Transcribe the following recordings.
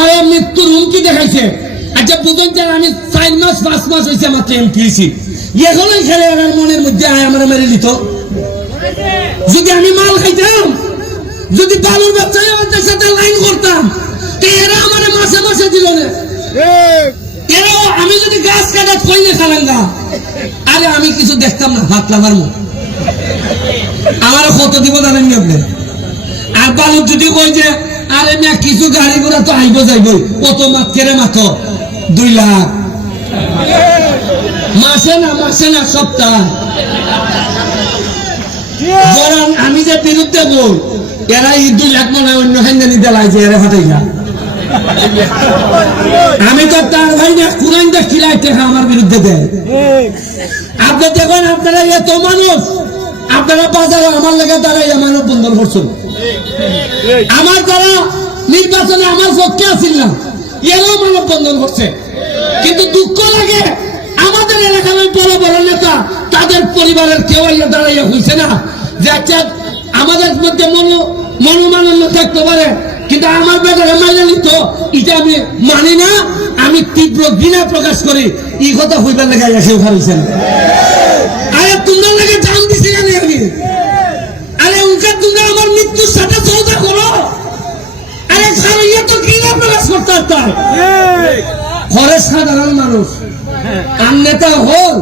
আমার মৃত্যুর হুমকি দেখাইছে। আচ্ছা বুঝুন যে আমি চার মাস, পাঁচ মাস হয়েছে মাত্র এমপি হয়েছি এখনই খেলে আমার মনের মধ্যে আয় আমার মেরে দিত। যদি আমি মাল খাইতাম, যদি বালুর ব্যবসায়ী আমাদের সাথে লাইন করতাম এরা আমার মাসে মাসে দিল না। এরাও আমি যদি গাছ কাটা কই না খালাঙ্গা আরে আমি কিছু দেখতাম না হাত লাগার মতো। আমার কত দিব জানেন আপনি? আর বালুর যদি কই যে আরে না কিছু গাড়ি ঘোড়া তো আইব যাইব। কত মাত কেড়ে মাত্র দুই লাখ। মাসে না মাসে না, সপ্তাহ। আমি যে বিরুদ্ধে বল এরা এই দুই লাখ মনে অন্য হেন্দানি দেলাই যে এরা হাতাই না আমি তো তার ভাই না কুরাইন দা খিলাই টেকা আমার বিরুদ্ধে দেয় আপনি দেখুন, আপনারা এত মানুষ, আপনারা বাজারে আমার লেগে দাঁড়াই মানব বন্ধন করছেন। আমার দ্বারা নির্বাচনে আমার পক্ষে আসিল না। এরাও মানব বন্ধন করছে। কিন্তু দুঃখ লাগে, আমাদের এলাকার বড় বড় নেতা, তাদের পরিবারের কেউ ইয়ে দাঁড়াইয়া হয়েছে না। যে একটা আমাদের মধ্যে মনো মনোমানন্য থাকতে পারে, কিন্তু আমার বেটারে মাইনে নিত, এটা আমি মানি না, আমি তীব্র ঘৃণা প্রকাশ করি। এই কথা হইবার লেগে এসে হারাইছেন আরে তোমরা লাগে জান দিছি কেন আমি আরে উনকা তোমরা আমার সৌদা করো আরে খারাইয়া তো প্রকাশ করতে তার ঘরে সাধারণ মানুষ। আর নেতা হল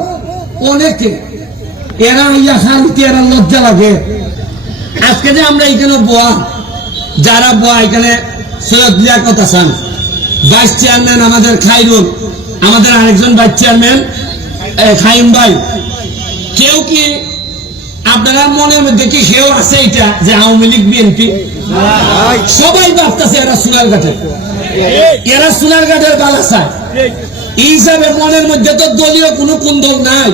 অনেকে। এরা ইয়া এরা লজ্জা লাগে। আজকে যে আমরা এখানে বোয়া, যারা বোয়া, এখানে সৈয়দ লিয়াকত হাসান ভাইস চেয়ারম্যান আমাদের খাইরুল, আমাদের আরেকজন ভাইস চেয়ারম্যান খাইম ভাই। কেউ কি আপনারা মনের মধ্যে কি কেউ আছে এটা যে আওয়ামী লীগ বিএনপি? সবাই ভাবতেছে এরা সোনার ঘাটে এরা সোনার ঘাটের বালাসায় এই হিসাবে মনের মধ্যে তো দলীয় কোনো কুন্দল নাই।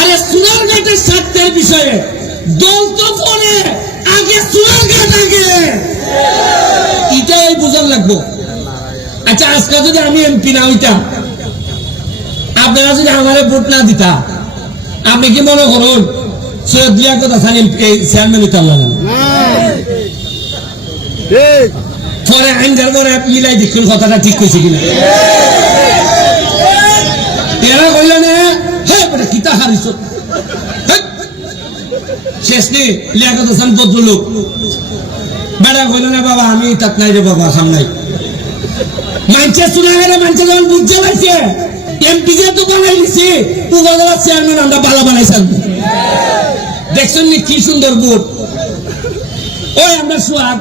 আরে সোনার ঘাটের স্বার্থের বিষয়ে দল তো পরে আগে সোনার ঘাট আগে। এটাই বুঝার লাগবো। আচ্ছা আজকে যদি আমি এমপি না হইতাম আপনারা যদি আমারে ভোট না দিতা আপনি কি মনে করুন সৈয়দ লিয়াকত হাসান এই চেয়ারম্যান হইতাম না পরে আইনটার পরে মিলাই কথাটা ঠিক কিনা। এরা কইল না হ্যাঁ কিতা হারিস শেষ নে লিয়াকত হাসান ভদ্রলোক। বেটা কইল না, বাবা, আমি তাত নাই রে বাবা খাম নাই মানছে শোনা গেলে মানছে যখন বুঝতে পারছে এমপি যে তো বানাই দিছে। উপজেলা চেয়ারম্যান আমরা বালা বানাইছেন। দেখছেন নি কি সুন্দর বুট ওই আমরা সোয়াগ।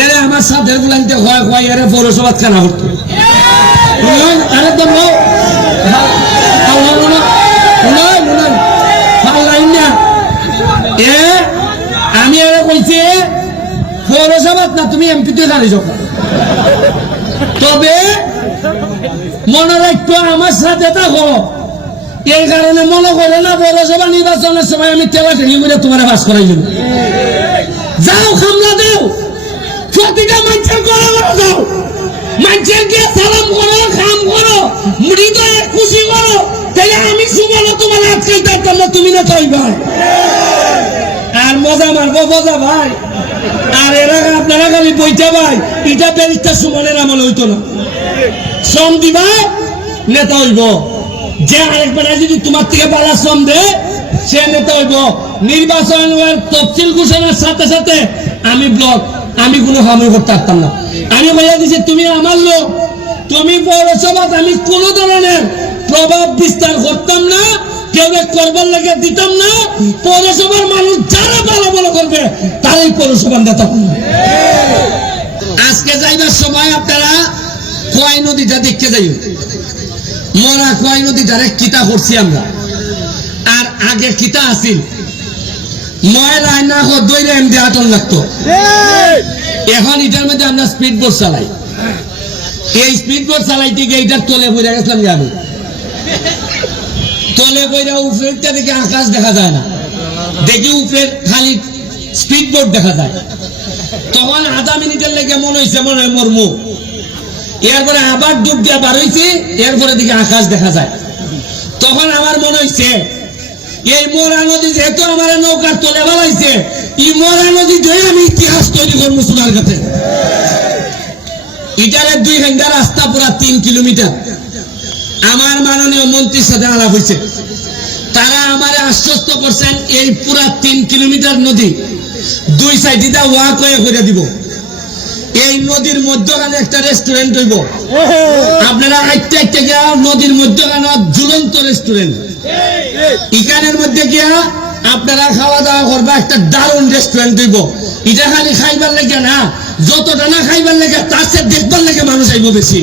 এরে আমার সাথে গুলাইতে হয় হয়, এরে পৌরসভা খানা করতো আরে আমি এরে কইছি, পৌরসভাত না, তুমি এমপি তে দাঁড়িয়ে তবে মনে রাখতো আমার সাথে থাকো এই কারণে মনে করে না, পৌরসভা নির্বাচনের সময় আমি টেলা টেলি মিলে তোমার বাস করাই দেবো। যাও খামলা দেও প্রতিটা মানুষের যাও করো তাহলে আমি সুবলো তোমার আজকে দেখতাম তুমি না তাই ভাই। মজা মারবো মজা ভাই। আর এরা আপনারা খালি বইতে ভাই, এটা ব্যারিস্টার সুমনের আমল হইতো না। শ্রম দিবা, নেতা হইব। যে আরেকবার যদি তোমার থেকে বালা শ্রম দে, সে নেতা হইব। নির্বাচন তফসিল ঘোষণার সাথে সাথে আমি ব্লক, আমি কোনো হামল করতে পারতাম না। আমি বলে দিছি, তুমি আমার লোক। তুমি পৌরসভাত আমি কোন ধরনের প্রভাব বিস্তার করতাম না, কেউ করবার লাগে দিতাম না। পৌরসভার মানুষ যারা ভালো ভালো করবে, তারাই পৌরসভার নেতা আজকে যাইবার সময় আপনারা কয় নদীটা দেখতে যাই মরা কয় নদীটারে কিতা করছি আমরা? আর আগে কিতা দেখে আকাশ দেখা যায় না। দেখি উপরের খালি স্পিড বোট দেখা যায়। তখন আধা মিনিটের লেগে মনে হয়েছে মনে হয় মর্মু। এরপরে আবার ডুব দিয়া বার হয়েছে এরপরে দিকে আকাশ দেখা যায়। তখন আমার মনে হয়েছে এই মোরা নদী যেহেতু আমার নৌকার তলে বালাইছে এই মোরা নদী ধরে আমি ইতিহাস তৈরি করব সোনার কাছে। ইটারের দুই ঘণ্টা রাস্তা পুরা তিন কিলোমিটার। আমার মাননীয় মন্ত্রীর সাথে আলাপ হয়েছে তারা আমারে আশ্বস্ত করছেন এই পুরা তিন কিলোমিটার নদী দুই সাইডে ওয়াক হয়ে করে দিব। এই নদীর মধ্যখানে একটা রেস্টুরেন্ট হইব। আপনারা আইতে আইতে গিয়া নদীর মধ্যখানে ঝুলন্ত রেস্টুরেন্ট ইকানের মধ্যে গিয়া আপনারা খাওয়া দাওয়া করবা একটা দারুণ রেস্টুরেন্ট হইব। এটা খালি খাইবার লেগে না যতটা না খাইবার লেগে তার চেয়ে দেখবার লেগে মানুষ আইব বেশি।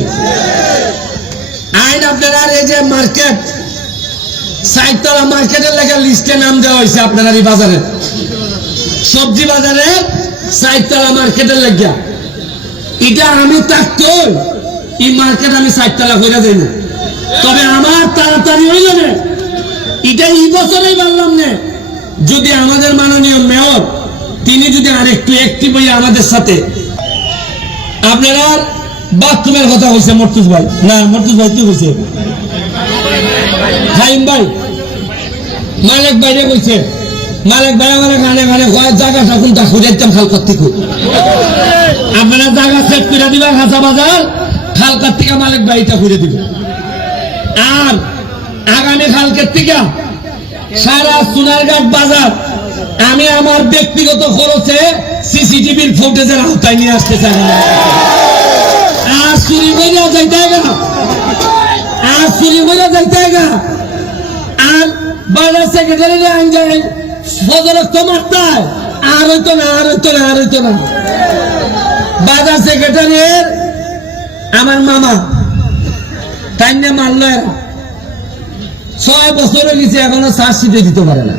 আইন আপনারা এই যে মার্কেট সাইতলা মার্কেটের লেগে লিস্টে নাম দেওয়া হয়েছে আপনারা এই বাজারে। সবজি বাজারে সাইতলা মার্কেটের লেগিয়া এটা আমি থাকতো এই মার্কেট আমি সাইতলা করে যাই না। তবে আমার তাড়াতাড়ি হইল না। এটা এই বছরেই পারলাম না। যদি আমাদের মাননীয় মেয়র, তিনি যদি আরেকটু একটি বই আমাদের সাথে। আপনারা বাথরুমের কথা হয়েছে মর্তুজ ভাই। না, মর্তুজ ভাই কি হয়েছে হাইম ভাই, মালিক বাইরে কইছে, মালিক ভাই আমার গানে গানে কয় জায়গা থাকুন তা খুঁজাইতাম খালকার থেকে আপনারা জায়গা সেট করে দিবেন হাসা বাজার খালকার থেকে মালিক বাড়িটা ঘুরে দিবে। আর আগামী কালকের থেকে সারা সোনারঘাট বাজার, আমি আমার ব্যক্তিগত খরচে সিসিটিভির ফুটেজের আওতায় নিয়ে আসতে চাই। আর চুরি করে যাইতে আর চুরি করে যাইতে গা আর বাজার সেক্রেটারি আইন যায় সদরক্ত মারতায় আর হইতো না, আর হইতো না, আর হইতো না। বাজার সেক্রেটারির আমার মামা, তাই না মারল ছয় বছর গেছে, এখনও চার্জশিটে দিতে পারে না।